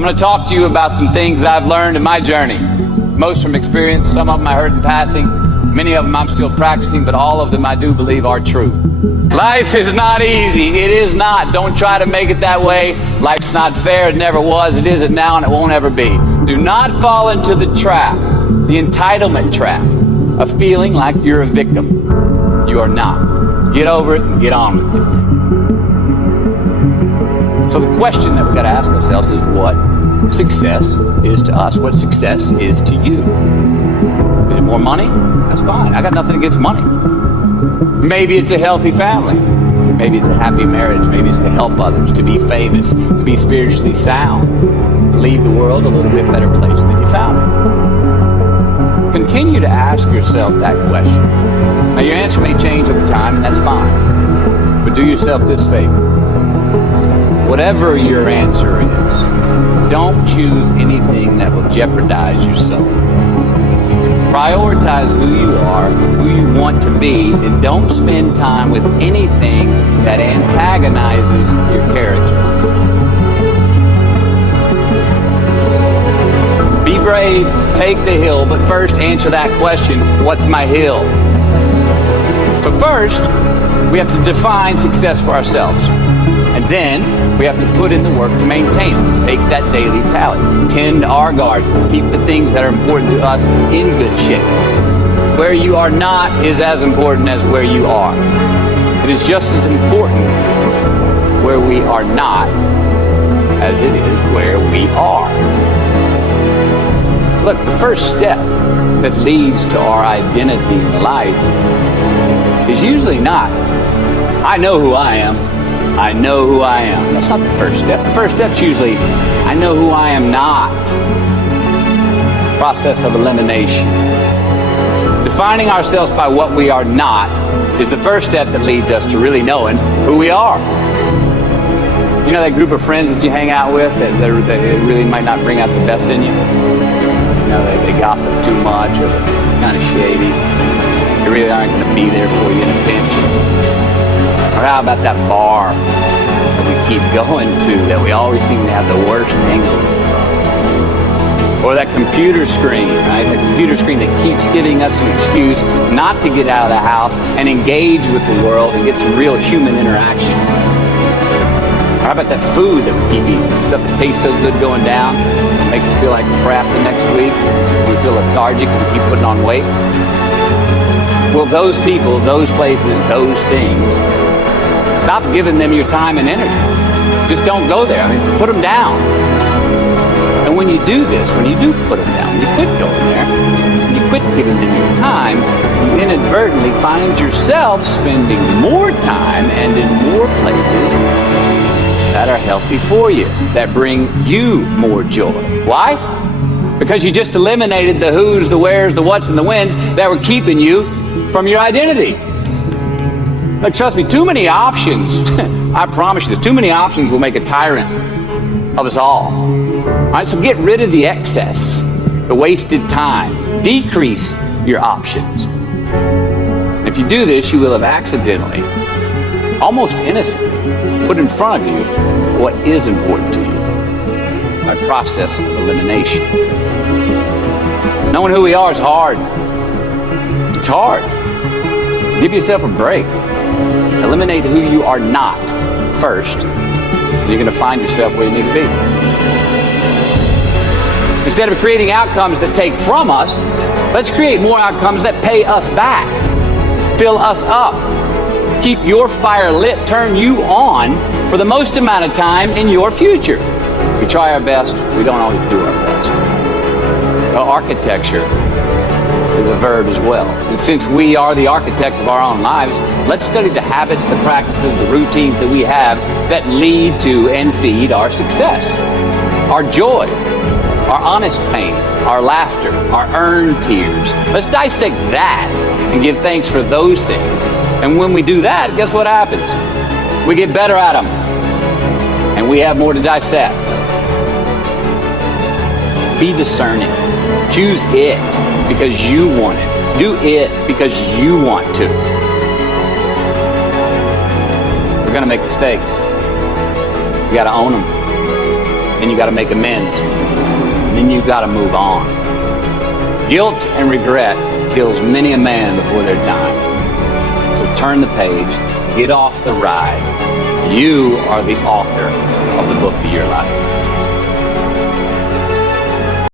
I'm going to talk to you about some things I've learned in my journey. Most from experience, some of them I heard in passing, many of them I'm still practicing, but all of them I do believe are true. Life is not easy. It is not. Don't try to make it that way. Life's not fair. It never was. It isn't now, and it won't ever be. Do not fall into the trap, the entitlement trap, of feeling like you're a victim. You are not. Get over it and get on with it. So the question that we've got to ask ourselves is what success is to us. What success is to you. Is it more money? That's fine. I got nothing against money. Maybe it's a healthy family. Maybe it's a happy marriage. Maybe it's to help others, to be famous, to be spiritually sound, to leave the world a little bit better place than you found it. Continue to ask yourself that question. Now your answer may change over time, and that's fine. But do yourself this favor. Whatever your answer is, don't choose anything that will jeopardize your soul. Prioritize who you are, who you want to be, and don't spend time with anything that antagonizes your character. Be brave, take the hill, but first answer that question, what's my hill? So first, we have to define success for ourselves. And then we have to put in the work to maintain it. Take that daily tally. Tend our garden. Keep the things that are important to us in good shape. Where you are not is as important as where you are. It is just as important where we are not as it is where we are. Look, the first step that leads to our identity in life is usually not, I know who I am. I know who I am. That's not the first step. The first step's usually, I know who I am not. Process of elimination. Defining ourselves by what we are not is the first step that leads us to really knowing who we are. You know that group of friends that you hang out with that really might not bring out the best in you? You know, they gossip too much or they're kind of shady. They really aren't going to be there for you in a pinch. Or how about that bar that we keep going to that we always seem to have the worst hangover from? Or that computer screen, right? That computer screen that keeps giving us an excuse not to get out of the house and engage with the world and get some real human interaction. Or how about that food that we keep eating? Stuff that tastes so good going down, makes us feel like crap the next week. We feel lethargic and keep putting on weight. Well, those people, those places, those things, stop giving them your time and energy. Just don't go there. I mean, put them down. And when you do this, when you do put them down, you quit going there, and you quit giving them your time, you inadvertently find yourself spending more time and in more places that are healthy for you, that bring you more joy. Why? Because you just eliminated the who's, the where's, the what's, and the when's that were keeping you from your identity. Look, trust me, too many options, I promise you this, too many options will make a tyrant of us all. All right, so get rid of the excess, the wasted time. Decrease your options. If you do this, you will have accidentally, almost innocently, put in front of you what is important to you by process of elimination. Knowing who we are is hard. It's hard. So give yourself a break. Eliminate who you are not first, and you're going to find yourself where you need to be. Instead of creating outcomes that take from us, let's create more outcomes that pay us back, fill us up, keep your fire lit, turn you on for the most amount of time in your future. We try our best, we don't always do our best. Well, architecture is a verb as well. And since we are the architects of our own lives, let's study the habits, the practices, the routines that we have that lead to and feed our success. Our joy, our honest pain, our laughter, our earned tears. Let's dissect that and give thanks for those things. And when we do that, guess what happens? We get better at them. And we have more to dissect. Be discerning. Choose it because you want it. Do it because you want to. We're going to make mistakes. You got to own them. then you got to make amends, and then you got to move on. Guilt and regret kills many a man before their time. So turn the page, get off the ride. You are the author of the book of your life.